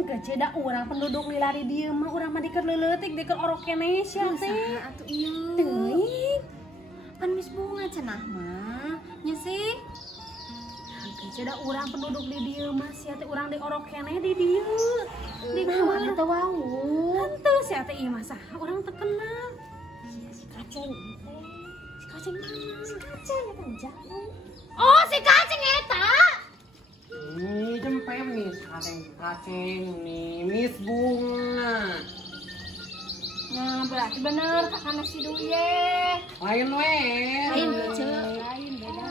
Enggak ceda urang penduduk di lari dieu mah urang mah deket leuletik deket orok keneh sia teh. Atuh ieu. Teuing. Pan Miss Bunga cenah mah. Nya sih. Enggak ceda urang penduduk di dieu mah sia teh urang di orok keneh di dieu. Di Naon mana eta wau? henteu sia teh ieu mah saha urang teu kenal. Si Kaceng teh. Si Kaceng mana? Si Kaceng eta jauh. Oh, si Kaceng eta. Ini jempem nih kaceng nih Miss Bunga. Nah, berarti bener kakana si Duye. Lain we. Lain lain beda.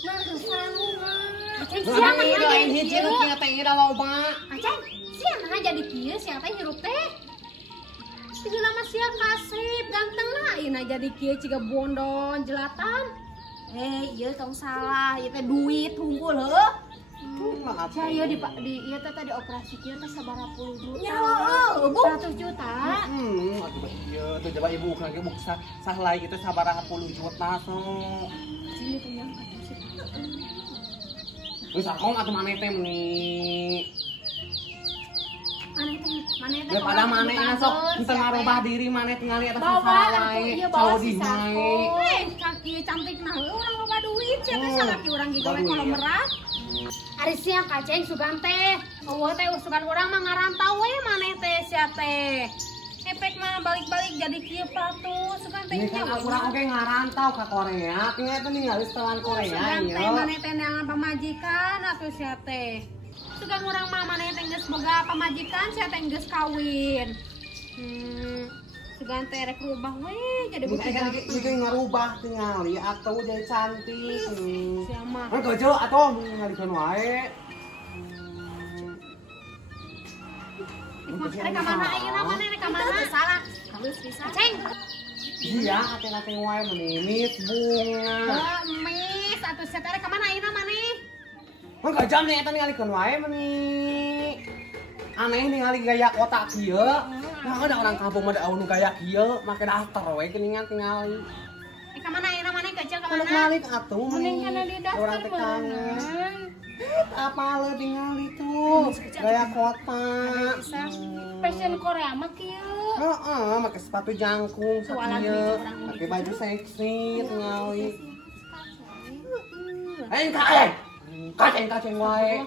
Nah, sanu mah. Aceng Siapa siapa yang yang lain jadi hiji kieu? nu teh ida loba. Aceng, siapa jadi kieu? Siapa yang hirup teh? Siga nama sia kasep, ganteng lah. Ina jadi kieu ciga bondon jelatan. Ieu tong salah, ieu teh duit hungkul heuh. Maaf. Saya di ieu teh tadi operasi kieu teh sabaraha puluh juta. Ya, Bu. 100 juta. Aduh ieu teh coba ibu kage buk sahlai kitu sabaraha puluh juta so. Sini tuh yang kata si Geus sakom atuh maneh teh meuni. Maneh teh. Daripada maneh sok henteu ngarubah diri maneh tingali eta Bawa salah atuh, wae. iya bawa Cau si di Sarko. mae. Kaki cantik nah, urang loba duit. Siapa salaki urang gigawe kalau merah? Ari sia Kaceng sugan teh. Eueuh teh sugan urang mah ngarantau we maneh teh sia teh. Efek mah balik-balik jadi kieu patu sugan teh Ini kan urang oge ngarantau ka Korea. Tinggal eta ningali setelan Korea sugan teh ieu. maneh teh neangan pamajikan atuh sia teh. Sugan urang mah maneh teh geus boga pamajikan sia teh geus kawin. Sugan teh rek rubah we jadi Ini budak kan ganteng. itu ngarubah tingali atau jadi cantik. Sia mah. Kan kerja atau ngalikeun wae. Rek ka mana ayeuna maneh rek ka mana? salah. Halus pisan. Ceng. Iya, ate-ate wae meuni Miss Bunga. Mis, atuh sia teh rek ka mana ayeuna maneh? Kan kerja nih eta ngalikeun wae meuni. Aneh ningali gaya kota kieu. Nah, ada orang kampung mah da nu gaya kieu, make daftar we geuningan tingali. Rek ka mana ayeuna maneh kerja ka Kana mana? ngalik atuh Mending kana di daftar Orang teh kangen. meunang. Apa le tingali tuh gaya kota. Fashion Korea mah kieu. Heeh, make sepatu jangkung Jualan sakieu, gitu, orang make gitu. baju seksi tingali. Kaceng. Kaceng wae.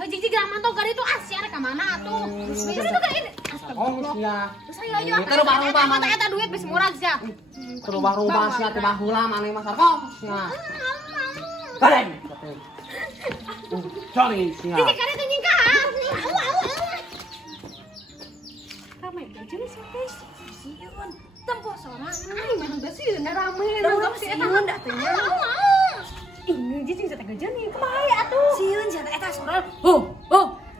Heuh jijik lah mantau gari tuh sia rek ka mana atuh? Ini juga ini. Oh, sia. Saya ayo. Itu rubah-rubah Mata mana? eta duit geus murah sia. Rubah-rubah sia teh baheula maneh mah sarkom sia. Kaceng. Sorry sia. Jijik kali teh nyingkar. Ramai jeung sia teh. Sieun. Tempo sorangan. Ai mah geus sieun rame. Urang si eta Sieun da teh nya. Ini jijik saya tegajan nih, kemana atuh? Sieun sia eta sorol.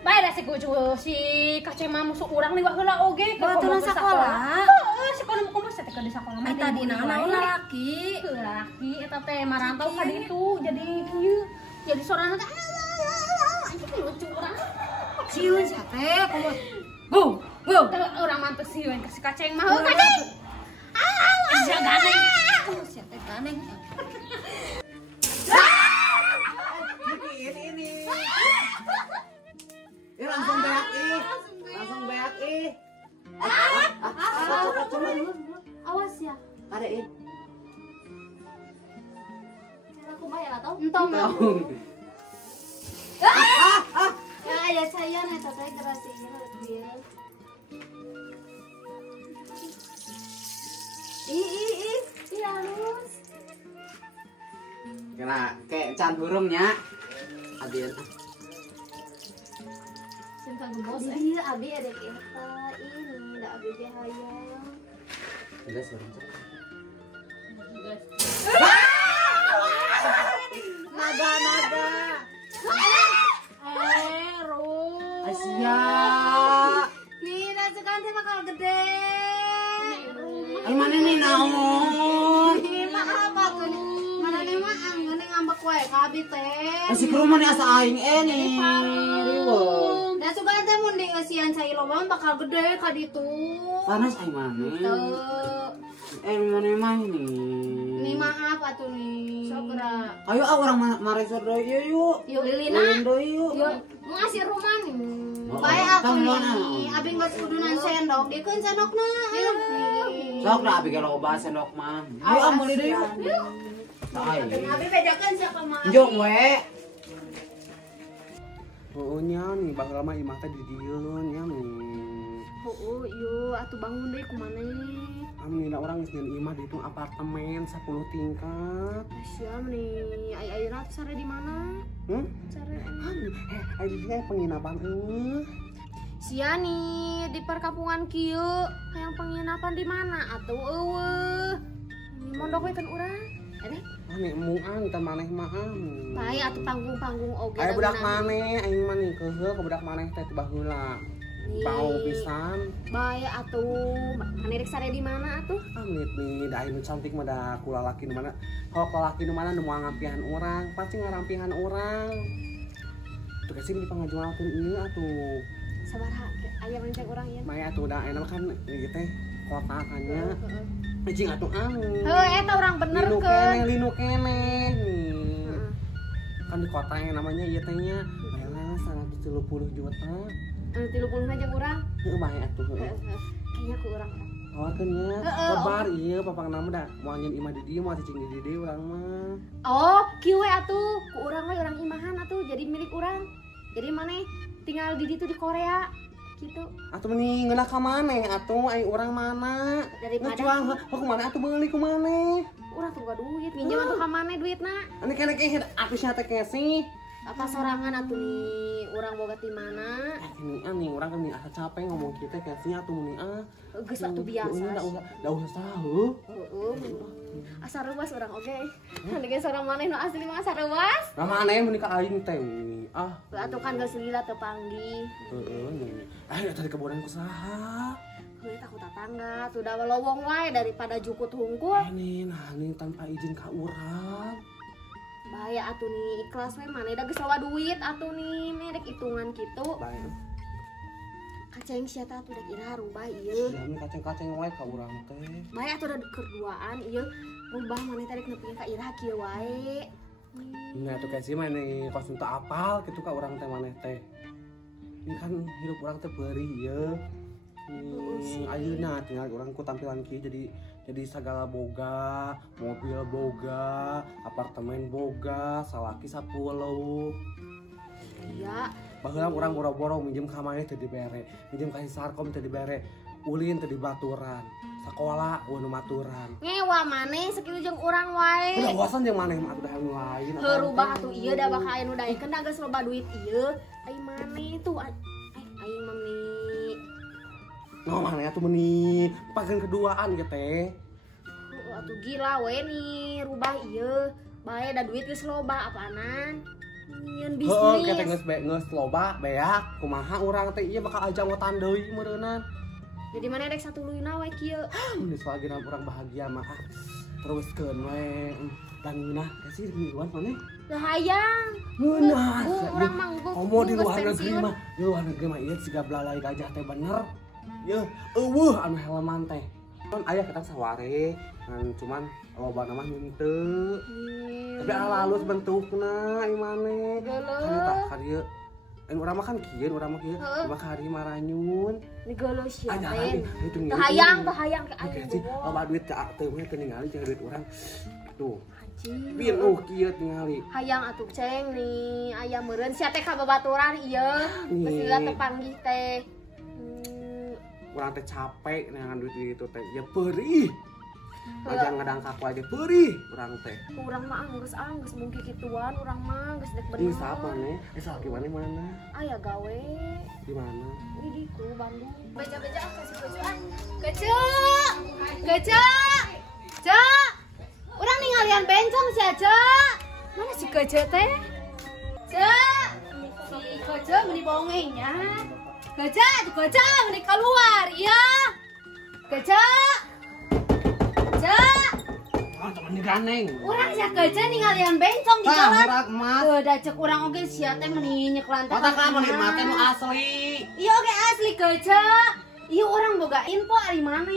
Bae da si kucu si Kaceng mah musuh urang liwat heula oge ke Baturan komo ke sakola. Heeh, si kono komo teh ke di sakola mah. Eta dina naon lalaki. Laki eta teh marantau ka ditu jadi ieu jadi sorangan teh anjing lucu urang. Sieun sia teh komo. Urang mantep sieun ke si Kaceng mah. Heuh Kaceng. Jaga ganeng. Sia teh ganeng. Ini. Langsung beak ih. Langsung beak ih. Awas ya. Ada ih. Aku bayar atau? Entong. Ya ada saya nih teh kerasinya dia. Ih halus. Kena kayak can burungnya. Adil. Simpang gembos. Iya, abi ada kita ini, ada abi ge hayang. Udah suruh. Naga. Asia. Mira sekarang teh bakal gede. Ay mana nih naon? Apa tuh? Mana nih mah angin ngambek wae ka abi teh. Si ke rumah nih asa aing nih. Riweuh. Dan sekarang teh mun dieusian cai loba bakal gede ka ditu. Panas aing mana? Tuh. mana mah ini. Nih maaf atuh nih. Sokra. Ayo orang maresor deui yuk. Yuk Lilina. Yuk. Yuk ngasih rumah nih. Oh, Bae aku mana? nih. Abi geus kudunan sendok. Dikeun sendokna. Ayo. Sok da abi ge loba sendok mah. Ayo ambil deui yuk. Abi bedakeun siapa mah. Njong we. Oh nya nih bakal mah imah teh di dieu nya nih. Oh, yuk atuh bangun deui kumaneh. Amin orang geus nyeun imah di itu apartemen 10 tingkat. Siam nih. Ai-aina tuh sare di mana? Sare. Ai dia penginapan Sia nih di perkampungan kieu, hayang penginapan di mana atuh eueuh. Mondok we kan urang. Ade. Maneh muang teh maneh mah. Bae atuh panggung-panggung oge. Aya budak maneh aing mah nih keheul ka budak maneh teh tibah heula. Bau pisan. Bae atuh, maneh rek sare di mana atuh? Amit nih, da aing cantik mah da ku lalaki nu mana. Kalau lalaki nu mana nu moal ngampihan urang, pasti ngarampihan urang. Tuh kasih di pangajualkeun ieu atuh. Sabaraha aya menceng urang ieu? Maya atuh da enak kan ieu teh kota kannya. Cing atuh Heuh eta urang bener keun. Linu kene nih. Kan di kota yang namanya ieu teh nya bayalah 130 juta. 30 mah jeung urang. Heuh bae atuh heuh. Kayaknya ku urang. Kawakeunnya lebar ieu papangna mah da moal nyeun imah di dieu moal cicing di dieu urang mah. Oh, kieu we atuh. Ku urang we urang imahan atuh jadi milik urang. Jadi maneh tinggal di ditu di Korea gitu. Atuh mending ngeunah ka maneh atuh ai urang mana? Daripada ngejuang ku maneh atuh beuli ku maneh. Urang tunggu duit, minjem atuh ka maneh duitna. Anu keneh atusnya teh kesi. Apa sorangan atuh nih urang boga ti mana? Ini nih urang kan asa capek ngomong kita kesi atuh mending Geus atuh biasa. Da usah heuh. Asa reuwas urang oge. Nege sorang maneh nu asli mah asa reuwas. Nah maneh mending ka aing teh. Atuh kan geus lila teu panggih. Heeh. Tadi keboran kusaha? Heuh takut tetangga, tuh da lowong wae daripada jukut hungkul. Nih tanpa izin ka urang. Bahaya atuh nih ikhlas we maneh da geus loba duit atuh nih merek hitungan kitu. Bae. Kaceng sia teh atuh dek ira rubah ieu. Sia kaceng-kaceng wae ka urang teh. Bae atuh da kerduaan ieu rubah maneh teh rek nepikeun ka ira kieu wae. Nah tuh kasih maneh kos teu apal kitu ka urang teh maneh teh. Ini kan hidup urang teh beurih ieu. Ayeuna tinggal urang ku tampilan kieu jadi segala boga, mobil boga, apartemen boga, salaki 10. Iya. Baheula urang boro-boro minjem ka maneh teu dibere, minjem ka Sarkom teu dibere, ulin teu dibaturan, sakola nu maturan. Ngewa maneh sakitu jeung urang wae. Udah wasan jeung maneh mah atuh anu lain. Heurubah atuh ieu da bakal aya nu daekeun da geus loba duit ieu. Ai maneh tuh aing mah nih. Noh maneh atuh meuni pakeun keduaan ge teh. Atuh gila we nih rubah ieu. Bae da duit geus loba apaanan. Nyeun bisnis. Kita geus loba beak kumaha urang teh ieu bakal ajang ngotan deui meureunnan. Jadi mana rek satuluyna we kieu. Mun selagi urang bahagia mah teruskeun we. Dan ngeunah kasih di luar maneh. Teu hayang. Ngeunah. Urang mah Komo di luar negeri mah ieu siga belalai gajah teh bener. Yeuh, eueuh anu helman teh. Aya kita saware, cuman loba mah henteu. Tapi halus bentukna ieu maneh. Kan ieu urang mah kan kieu, urang mah kieu. Cuma kari maranyun. Ni geuleuh sia teh. Teu hayang ke aing. Loba duit teu we teu ningali jeung duit urang. Tuh. Anjing. Pieu kieu tingali. Hayang atuh ceng nih, aya meureun sia teh ka babaturan ieu. Geus lila teu panggih teh. Urang teh capek neangan duit itu teh. Ya perih. Aja ngadangkak aja perih urang teh. Urang mah geus mungkin kituan, urang mah geus dek bener. Ini siapa nih? Salaki mana? Aya gawe. Di mana? Di ditu Bandung. Beja-beja kasih bejuan. Gece. Cek. Urang ninggalian bencong sia, Cek. Mana si Gece teh? Cek. Si Gece meuni bongengnya. Gece, tuh Gece meuni keluar, ya. Gece. Cek. Teman digandeng. Urang sia Gece ninggalian bencong di jalan. Urak emas. Da cek urang oge sia teh meuni nyeklan teh. Mata ka meuni mah teh nu asli. Iya oge asli Gece. Iya orang boga info ari mana?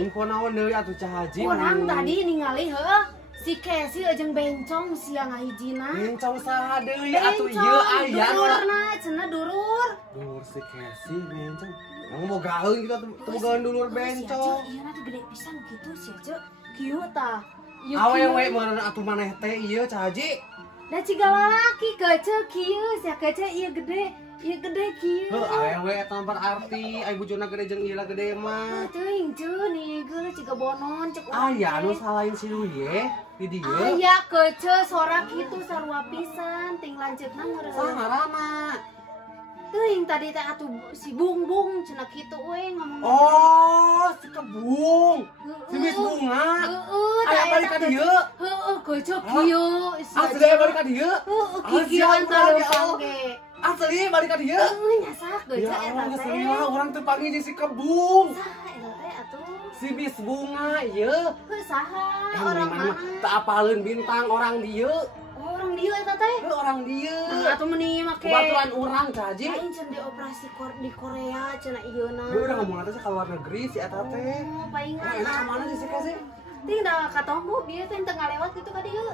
Info naon deui atuh Cah Haji? Orang tadi ningali heuh si Casey jeung bencong sia ngahijina. Bencong saha deui atuh ieu aya. Dururna cenah durur. Dulur si Casey bencong. Yang mau gaeun kita teu gaeun dulur bencong. Iya nanti gede pisan gitu sih aja. Kieu tah. Awewe meureun atuh maneh teh ieu Cah Haji. Da ciga lalaki kece kieu sia kece ieu gede. Ieu gede kieu. Heuh awewe eta berarti ai bujurna gede jeung ieu gede mah. Teuing ceun nih geus ciga bonon cek. Aya anu salain si Luye di dieu. Aya kece sorak kitu sarua pisan ting lanceutna meureun. Saha ngaranna? Teuing tadi teh atuh si Bungbung cenah kitu we ngomong. Oh, si Kebung. Si Bis Bunga. Heeh, Aya balik ka dieu. heeh kece kieu. Asli aya balik ka dieu. Heeh kieu antara pangge. Asli balik ka dieu. Nyasak kece Ya eta Allah, teh. geus urang teu panggil jeung si Kebung. Saha eta teh atuh? Si Bis Bunga ieu. Heuh saha Orang orang mana mana? teu apaleun bintang orang dieu. Orang dieu eta teh. Heuh orang dieu. Atuh meuni make Kebetulan urang Cah Haji. lain cenah dioperasi di Korea cenah ieuna. Dia udah ngomong atasnya ke luar negeri si eta teh. Oh, paingan. Enak ka mana sih si Kasih? Ting da ka tombo bieu teh teu ngalewat kitu ka dieu.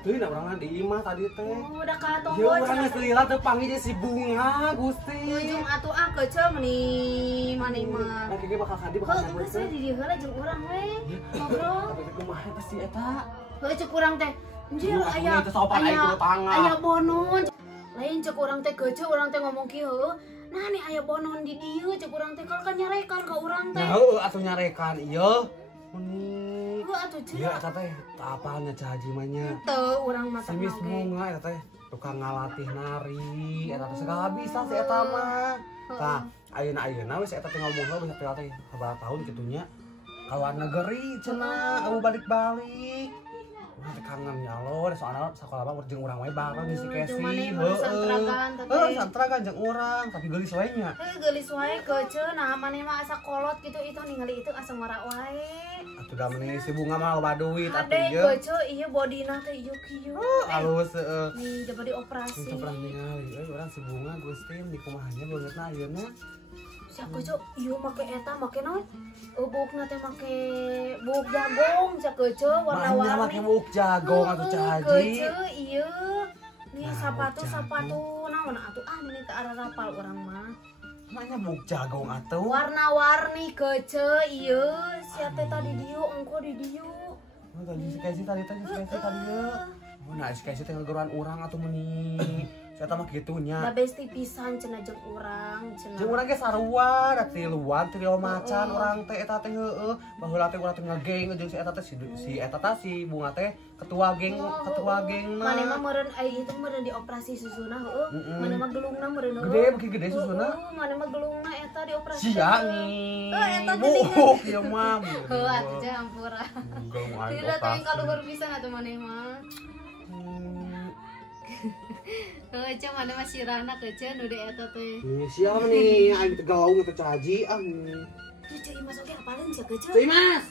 Tuh na urang di imah tadi teh. Oh, da ka Ya tombo urang geus lila teu panggil si Bunga Gusti. ujung atuh kece meuni maneh mah. Nah, kayaknya bakal kadi bakal Heuh geus we di dieu heula jeung urang we. Ngobrol. Tapi kumaha eta si eta? Heuh cek urang teh. Anjir Aduh, aya atuh sopan aya kudu tangan. aya bonon. Lain cek urang teh kece urang teh ngomong kieu. Nah nih aya bonon di dieu cek urang teh kalau kan nyarekan ka urang teh. Nah, heuh atuh nyarekan ieu. Meni. Heuh atuh Iya cenah. eta teh teu apalnya Cah Haji mah nya. Teu urang mah Si Miss Bunga eta teh tukang ngalatih nari, eta teh segala bisa si eta mah. Tah, ayeuna wis eta teh ngomong heula bisa teh sabaraha tahun kitu nya. Ka luar negeri cenah, abu balik-balik. Urang teh kangen ya Allah, soalna sakola mah jeung urang we bareng si Casey. Jeung maneh mah santragan teh. Heeh, santragan jeung urang, tapi geulis wae nya. Geulis wae kece nah maneh mah asa kolot gitu itu ningali itu asa ngora wae. Atuh da meneh si Bunga mah loba duit atuh Ade ieu. kece ieu bodina teh ieu kieu. Alus heeh. Nih coba dioperasi. Itu pernah ningali, urang si Bunga Gusti di kumahanya beungeutna ayeuna. Sia kece ieu make eta make naon? Bukna teh make buk jagung sia kece Banyak warna-warni. make buk jagong atuh Cah Haji. Kece ieu. Nih Nah, sepatu naon atuh ini teh ara rapal urang mah. Makanya buk jagong atuh. Warna-warni kece ieu sia teh tadi dieu engko di dieu. Oh, tadi si Casey tadi teh ieu. Oh, nah si Casey teh ngageruan urang atuh meuni. Saya mah kitu nya. Da besti pisan cenah jeung urang cenah. Jeung urang ge sarua, da tiluan teu macan urang teh eta teh heueuh. Baheula teh urang teh ngegeng jeung si eta teh si eta teh si Bunga teh ketua geng Maneh mah. mah meureun itu meureun dioperasi susuna heueuh. Maneh mah gelungna meureun heueuh. Gede beuki gede susuna. Maneh mah gelungna eta dioperasi. Sia nih. eta teh Buk ieu mah. Heuh atuh teh hampura. Gelung aing Tidak teh operasi. kaluhur pisan atuh maneh mah. Heuh cah maneh mah sirahna kece nu di eta teh. Siapa nih? Aing teh galau ke Cah Haji ah. Tuh cai Mas oge apalin sia kece. Cuy Mas.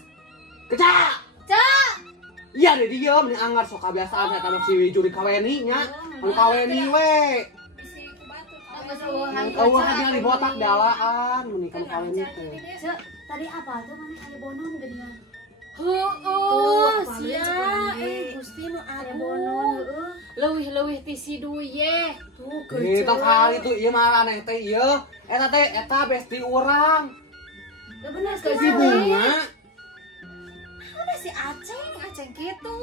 Keca. Cak. Iya deh dia mending anggar sok kebiasaan eta mah si juri kaweni nya. Anu kaweni we. Kau hanya di botak dalaan mending kan kaweni teh. Cak, tadi apa tuh maneh aya bonon geuningan. Heueuh sia Gusti nu aya aduh. bonon heueuh. Leuwih-leuwih ti si Duye. Tuh Itu kali tuh ieu mah aneh teh ieu. Eta besti urang. Da bener Si Bunga. Ada si Aceng kitu.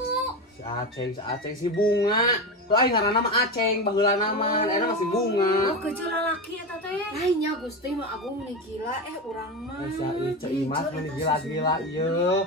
Si Aceng si Bunga. Tuh aing ngaranna mah Aceng, baheula nama, eta mah si Bunga. Oh kece lalaki eta teh. Lainnya Gusti mah agung nih gila urang mah. Asa ieu Imas mah gila-gila ieu.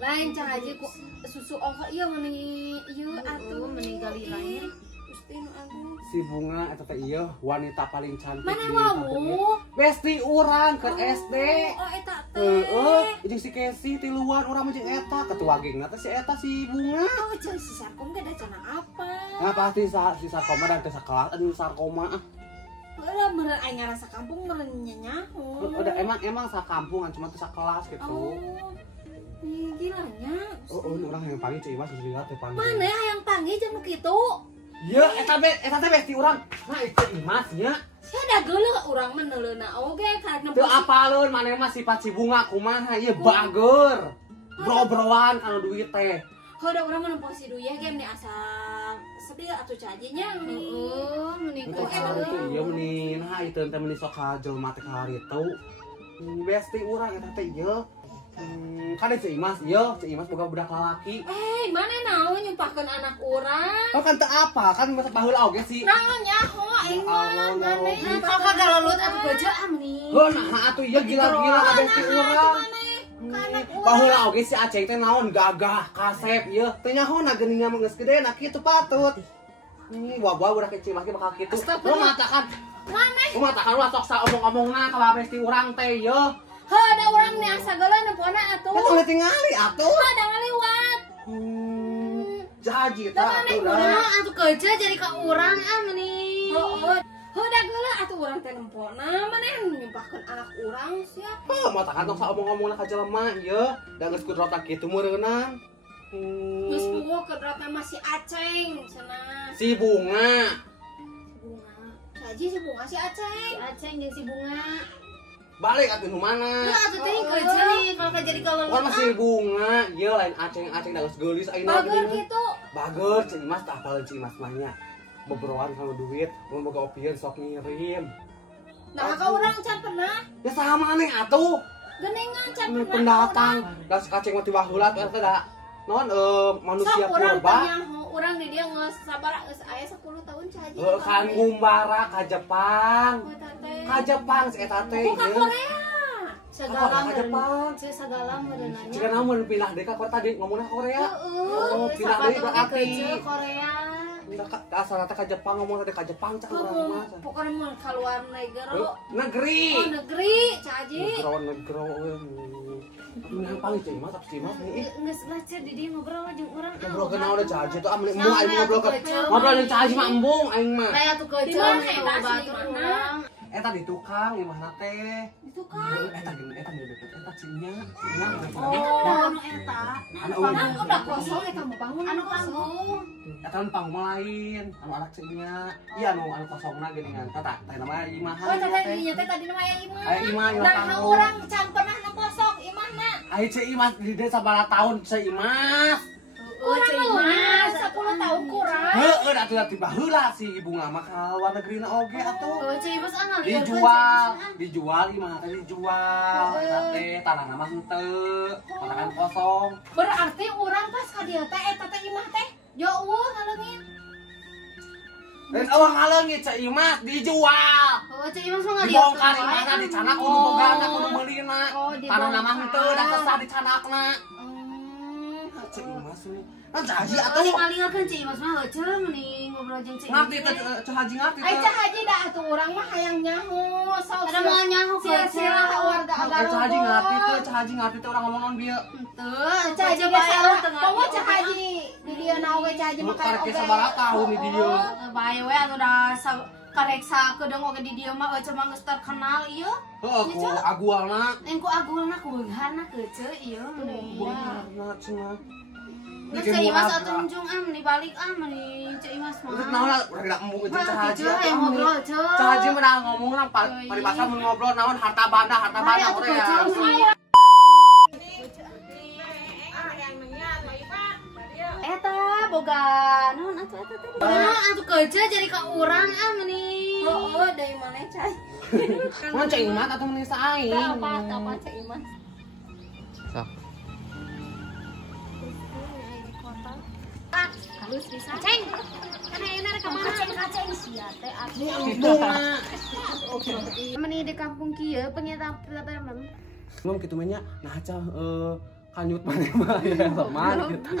Lain Cah Haji ku susu oh ieu meuni ieu atuh meninggali lain. Gusti nu agung. Si Bunga eta teh ieu wanita paling cantik. Mana di mau? kampung ieu. Besti urang keur SD. Oh eta teh. Heeh, jeung si Casey tiluan urang mah jeung eta, ketua gengna teh si eta si Bunga. Oh jeung si Sarkom ge da cenah apa? Nah pasti si sarkoma dan teh sakelas anu sarkoma ah. Heula meureun aing ngarasa kampung meureun nyanyaho. Udah emang sakampungan cuma teh sakelas gitu. Oh. Ih, gilanya. Oh, urang yang panggil Cik Imas geus lihat teh panggil. Mana yang panggil jeung nu kitu? Ya, eta teh besti urang. Nah, itu Imas nya. Sia da geuleuh urang mah neuleuna oge karena Teu apaleun maneh mah sifat si bunga kumaha ieu bager. Bro-broan anu duit teh. Heuda urang mah nempo si Duyah ge meni asa sedih atuh cajinya meni. Heeh, meni Untuk hal itu ieu meni nah itu teh meni sok ka jelema teh ka haritu. Besti urang eta teh ieu. Kan si Imas ieu, si Imas boga budak lalaki. Mana naon nyumpahkeun anak urang? Oh kan teu apa, kan masa baheula oge sih. Naon nyaho aing mah maneh. Kok kagak lelut atuh geujeut ah meni. Heuh, nah atuh ieu gila-gila ka besti urang. Baheula oge si Aceng teh naon gagah, kasep ieu. Teu nyaho geuningan mah geus gede na kitu patut. Wah budak kecil mah bakal kitu. Lu matakan. Maneh. Lu matakan lu sok omong-omongna ka besti urang teh ieu. Heuda urang meni asa geuleuh nempona atuh. Eta boleh tingali atuh. Heuda ngaliwat. Jahaji tah atuh Nah, da. atuh geujeut jadi ka urang ah meni. Heuda geuleuh atuh urang teh nempona maneh nyumpahkeun anak urang sia. Matakan sok omong-omongna ka jelema ieu. Da geus kudrota kitu meureunang. Geus puguh kedratna masih Aceng cenah. Si bunga. Bunga. Saji si bunga si Aceng. Si Aceng jeung si bunga. Balik atuh nu mana? Nah, atuh teh geujeut nih kalau jadi ka lelut. Kan masih bunga, ieu lain Aceng da geus geulis ayeuna. Bager kitu. Bager, Cik Imas tah apaleun Cik Imas mah nya. Bobroan kalau duit, mun boga opieun sok ngirim. Nah, ka urang can pernah. Ya sama aneh atuh. Geningan can Ini pernah. pendatang, da Aceng mah ti baheula teh da. Non manusia Sok urang purba. tanya urang di dia geus sabaraha geus aya 10 tahun caji. Kan ngumbara ka Jepang. Teh. Ka Jepang si eta teh. Bukan Korea. Segala Ka Jepang. meureun. Segala meureun nanya. Jika namun pindah deh ka kota di ngomongna Korea. Oh, pindah Sapatu deui ge berarti. geujeut Korea. Pindah ka asal teh ka Jepang ngomong teh ka Jepang cak urang mah. Pokoknya mau keluar negara. Negeri. Oh negeri, caji. Negro. Ini paling Cik Imas, Cik Imas nih. Geus baca di dia ngobrol jeung urang. Ngobrol kenal udah caji tuh ambil embung aing ngobrol ke. Ngobrol jeung caji mah embung aing mah. Kayak tuh Di geujeut mana eta asli batur mana? urang. Eta di tukang imahna teh. Itu kan. Eta di deket eta cinya. Cinya. Oh, anu eta. Mana udah kosong eta mau bangun Anu kosong. panggung. Eta kan panggung lain, anu anak cinya. Iya anu kosongna geuningan. Tah nama imahan. Oh tadi dinya teh tadi nama aya imah. Aya imah ieu Nah panggung. urang can pernah na kosong imahna. Ayo Cik Imas di desa sabaraha tahun Cik Imas. Urang luas 10 tahun kurang. Heueuh atuh tiba heula si bunga mah ka luar negrina oge atuh. Oh, Cik Imas ah ngalieur Dijual imah teh dijual. Teh tanahna mah henteu, tanah kosong. Berarti urang pas ka dieu teh eta teh imah teh jo eueuh ngaleungin. Dan awang ngaleungit Cik Imas dijual. Oh, Cik Imas mah ngalieur. Dibongkar imahna dicanak kudu bogana kudu meulina. Oh, Tanahna mah henteu da sesah dicanakna. Cik Imas nih. Kan caji atuh. Ngalieur Cik Imas mah heuceu mending ngobrol jeung Cik Imas. Ngarti teh caji ngarti Ai teh. cah haji dah atuh urang mah hayang nyaho. Ada mau nyaho Sia-sia warga Cah haji ngarti teh, cah haji ngarti teh urang ngomong naon bieu. Henteu, Cah haji salah. Kamu cah haji di dieu naoge cah haji makan Karek oge. sabaraha tahun di dieu. bae we anu da kareksa kedeung oge di dieu mah euceu mah geus terkenal ieu. Heuh ku agualna. Engku agulna ku beugharna keuceu ieu mending. Beunarna cenah. Geus Cik Imas atuh unjung ah meni balik ah meni Cik Imas mah. Terus naon urang dak embung jeung cah haji Cah yang ngobrol ceu. Cah haji mah da ngomong na paribasa mun ngobrol naon harta banda Korea. Eta boga naon atuh eta teh. Naon atuh keuceu jadi ka urang ah meni. Oh, dari mana cah? Mun Cik Imas atuh meni saing. Apa cah iman? Sok. Halus bisa. Ceng. Kan ayeuna rek ka mana? Kaceng sia teh Bunga. Meni di kampung kieu penyetan teman. Ngom kitu mah nya nah cah kanyut maneh mah ya man gitu.